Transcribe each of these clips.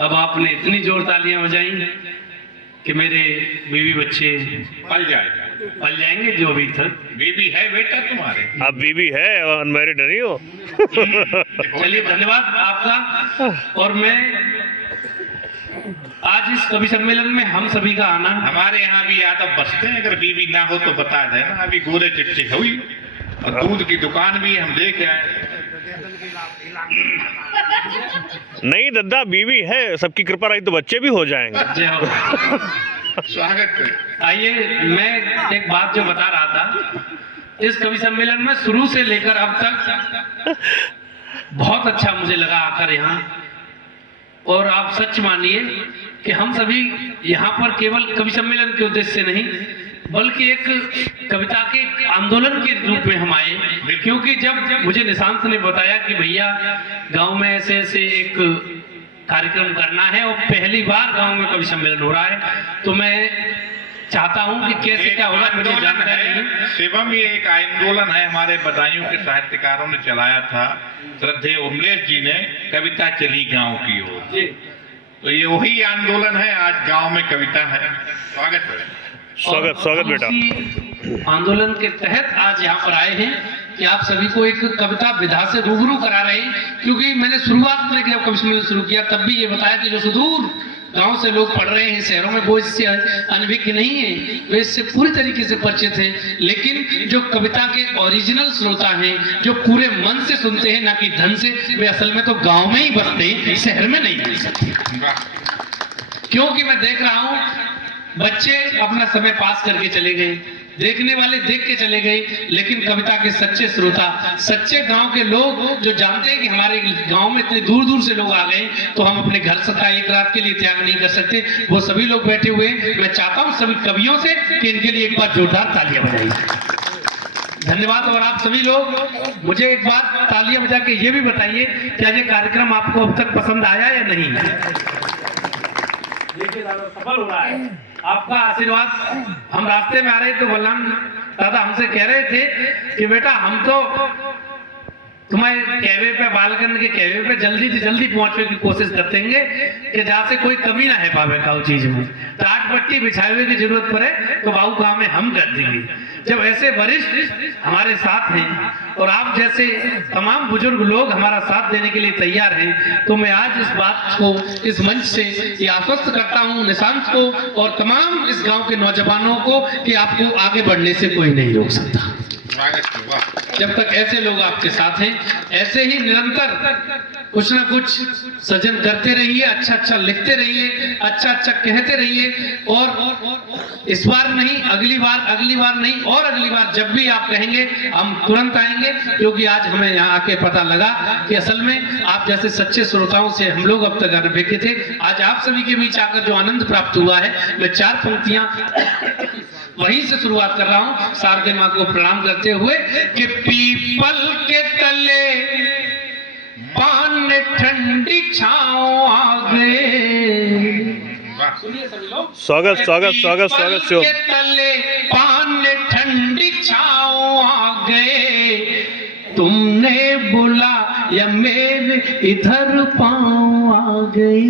अब आपने इतनी जोर तालियां बजाई कि मेरे बीवी बच्चे पल जाएगा। पल जाएंगे जो अभी तक। बीबी है बेटा तुम्हारे? आप बीबी है और अनमैरिड नहीं हो? चलिए धन्यवाद आपका। और मैं आज इस कवि सम्मेलन में हम सभी का आना, हमारे यहाँ भी यादव बसते हैं, अगर बीबी ना हो तो बता देना। अभी गोरे चिट्ठी हुई और दूध की दुकान भी हम देख आए। नहीं दद्दा, बीवी है, सबकी कृपा रही तो बच्चे भी हो जाएंगे। जय हो। स्वागत है। आइए, मैं एक बात जो बता रहा था, इस कवि सम्मेलन में शुरू से लेकर अब तक बहुत अच्छा मुझे लगा आकर यहाँ। और आप सच मानिए कि हम सभी यहाँ पर केवल कवि सम्मेलन के उद्देश्य से नहीं, बल्कि एक कविता के आंदोलन के रूप में हम आए। क्योंकि जब मुझे निशांत ने बताया कि भैया गांव में ऐसे ऐसे एक कार्यक्रम करना है और पहली बार गांव में कवि सम्मेलन हो रहा है, तो मैं चाहता हूं कि कैसे क्या होगा मुझे जानकारी नहीं। शिवम, ये एक आंदोलन है, हमारे बदायूं के साहित्यकारों ने चलाया था। श्रद्धेय उमलेश जी ने कविता चली गांव की ओर, तो ये वही आंदोलन है। आज गांव में कविता है। स्वागत है। स्वागत बेटा। आंदोलन के तहत आज यहाँ पर आए हैं कि आप सभी को एक कविता विधा से रूबरू करा रहे हैं। क्योंकि मैंने शुरुआत में जब कवि सम्मेलन शुरू किया तब भी ये बताया कि जो सुदूर गांव से लोग पढ़ रहे हैं शहरों में, वो इससे अनभिज्ञ नहीं है, वे इससे पूरी तरीके से परिचित हैं। लेकिन जो कविता के ओरिजिनल श्रोता हैं, जो पूरे मन से सुनते हैं ना कि धन से, वे असल में तो गांव में ही बसते हैं, शहर में नहीं बस सकते। क्योंकि मैं देख रहा हूं बच्चे अपना समय पास करके चले गए, देखने वाले देख के चले गए, लेकिन कविता के सच्चे श्रोता, सच्चे गांव के लोग जो जानते हैं कि हमारे गांव में इतने दूर दूर से लोग आ गए, तो हम अपने घर से एक रात के लिए त्याग नहीं कर सकते। वो सभी लोग बैठे हुए हैं। मैं चाहता हूं सभी कवियों से कि इनके लिए एक बार जोरदार तालियां बजाइए। धन्यवाद। और आप सभी लोग मुझे एक बात तालियां बजा के ये भी बताइए, क्या ये कार्यक्रम आपको अब तक पसंद आया या नहीं? देखिए दादा, सफल हो रहा है आपका आशीर्वाद। हम रास्ते में आ रहे थे, बलराम दादा हमसे कह रहे थे कि बेटा हम तो तुम्हारे कहवे पे, बालकन के कहवे पे जल्दी से जल्दी पहुंचने की कोशिश करते हैं कि जहाँ से कोई कमी ना है पावे का चीज में, टाट पट्टी बिछावे की जरूरत पड़े तो बाबू काम में हम कर देंगे। जब ऐसे वरिष्ठ हमारे साथ हैं और आप जैसे तमाम बुजुर्ग लोग हमारा साथ देने के लिए तैयार हैं, तो मैं आज इस बात को इस मंच से ये आश्वस्त करता हूँ निशांत को और तमाम इस गांव के नौजवानों को कि आपको आगे बढ़ने से कोई नहीं रोक सकता। जब तक ऐसे लोग आपके साथ हैं, ऐसे ही निरंतर कुछ ना कुछ सृजन करते रहिए, अच्छा अच्छा लिखते रहिए, अच्छा अच्छा कहते रहिए। और इस बार नहीं, अगली बार नहीं, और अगली बार जब भी आप कहेंगे हम तुरंत आएंगे। क्योंकि आज हमें यहाँ आके पता लगा कि असल में आप जैसे सच्चे श्रोताओं से हम लोग अब तक अनभिज्ञ थे। आज आप सभी के बीच आकर जो आनंद प्राप्त हुआ है, मैं 4 पंक्तियां वहीं से शुरुआत कर रहा हूं, शारदे माँ को प्रणाम करते हुए कि पीपल के तले पान ठंडी छाँव आ गए। स्वागत शिव। के तले पान ठंडी छाँव आ गए, तुमने बुला या मेरे इधर पाँव आ गए।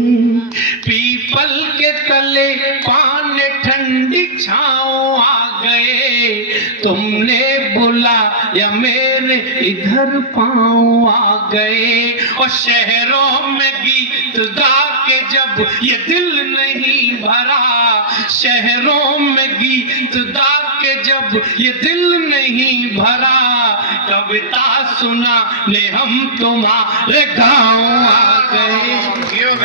पीपल के तले पान ठंडी छाँव आ गए, तुमने बुला या मेरे इधर पाँव आ गए। और शहरों में गीत गा के जब ये दिल नहीं भरा, शहरों में गीत गा के जब ये दिल नहीं भरा, कविता सुना ने हम तुम्हारे गाँव आ गए।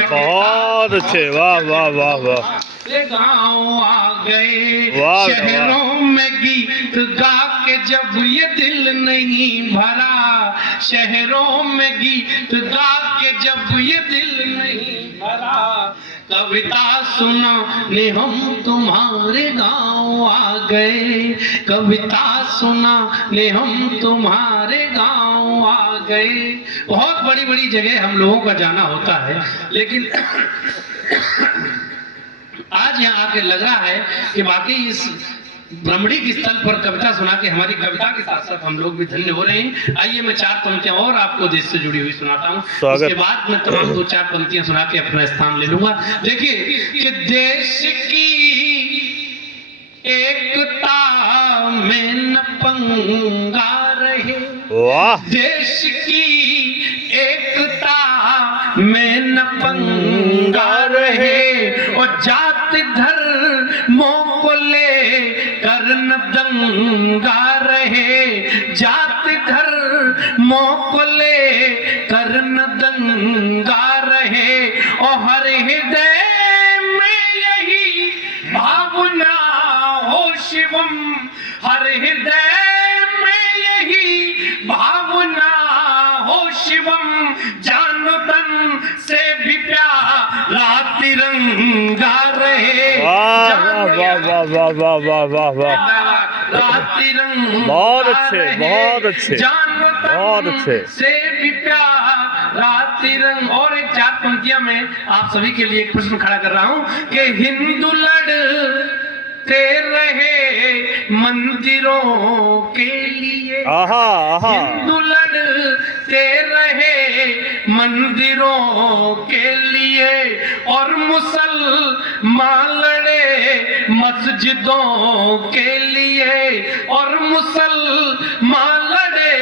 बहुत अच्छे, वाह वाह वाह वाह। गाँव आ गए, वाह, शहरों में गीत गा के जब ये दिल नहीं भरा, शहरों में गीत गा के जब ये दिल नहीं भरा, कविता सुना ने हम तुम्हारे गाँव आ गए, कविता सुना ने हम तुम्हारे गाँव आ गए। बहुत बड़ी बड़ी जगह हम लोगों का जाना होता है, लेकिन आज यहाँ आके लग रहा है कि वाकई इस ब्रह्मणी के स्थल पर कविता सुना के हमारी कविता के साथ साथ हम लोग भी धन्य हो रहे हैं। आइए मैं 4 पंक्तियां और आपको देश से जुड़ी हुई सुनाता हूँ, स्वागत। उसके बाद मैं तमाम 2-4 पंक्तियां सुना के अपना स्थान ले लूंगा। देखिए कि देश की एकता में न पंगा रहे, वाह देश की एकता में न पंगा रहे, और जाति धर्मों को ले कर न दंगा रहे, जाति धर्मों को ले कर न दंगा रहे, और हर हृदय में यही भावना हो शिवम, हर हृदय में यही भावना हो शिवम, जान तन से भी प्यारा तिरंगा रहे, वाह वाह वाह वाह वाह वाह वाह वाह तिरंगा बहुत अच्छे, रहे, बहुत अच्छे, जान बहुत तन अच्छे। से भी प्यारा तिरंगा। और एक 4 पंक्तियां मैं आप सभी के लिए एक प्रश्न खड़ा कर रहा हूं कि हिंदू लड़ते रहे मंदिरों के लिए, आहा आहा हिंदू लड़ते रहे मंदिरों के लिए, और मुसलमान लड़े मस्जिदों के लिए, और मुसलमान लड़े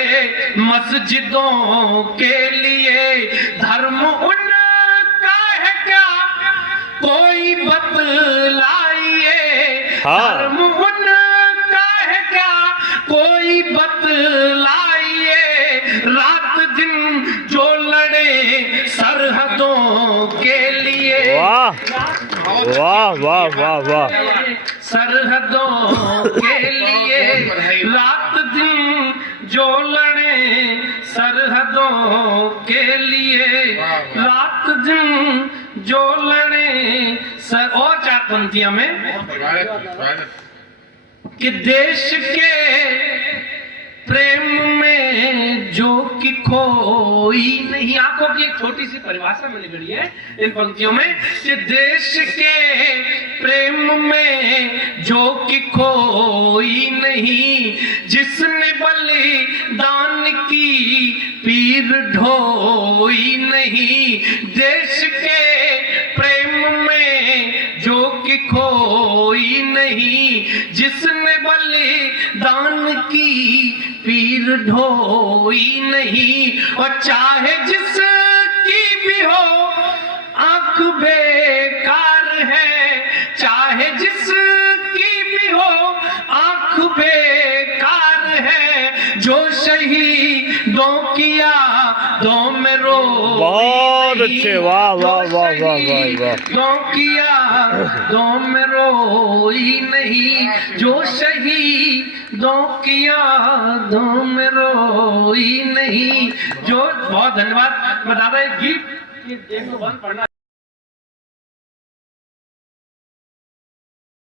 मस्जिदों के लिए, धर्म उनका है क्या कोई बतलाइए, हाँ। धर्म उनका है क्या कोई बतलाइए, रात दिन जो लड़े सरहदों के लिए, वाह वाह वाह वाह वाह सरहदों के लिए, रात दिन जो लड़े सरहदों के लिए, रात दिन जो लड़े सर। और 4 पंक्तियां में कि देश के प्रेम में जो कि खोई नहीं, आंखों की एक छोटी सी परिभाषा मैंने करी है इन पंक्तियों में कि देश के प्रेम में जो कि खोई नहीं, जिसने बलिदान की पीर ढोई नहीं, देश के प्रेम में जो कि खोई नहीं, जिसने बलिदान की पीर ढोई नहीं, और चाहे जिसकी भी हो आंख बेकार है, चाहे जिसकी भी हो आंख बेकार है, जो शहीदों की यादों में रो, बहुत अच्छे, वाह वाह वाह वाह वाह वाह, जो किया दो में रोई नहीं, जो शहीदों की यादों में रोई नहीं, जो। बहुत धन्यवाद। मैं दादा एक गीत पढ़ना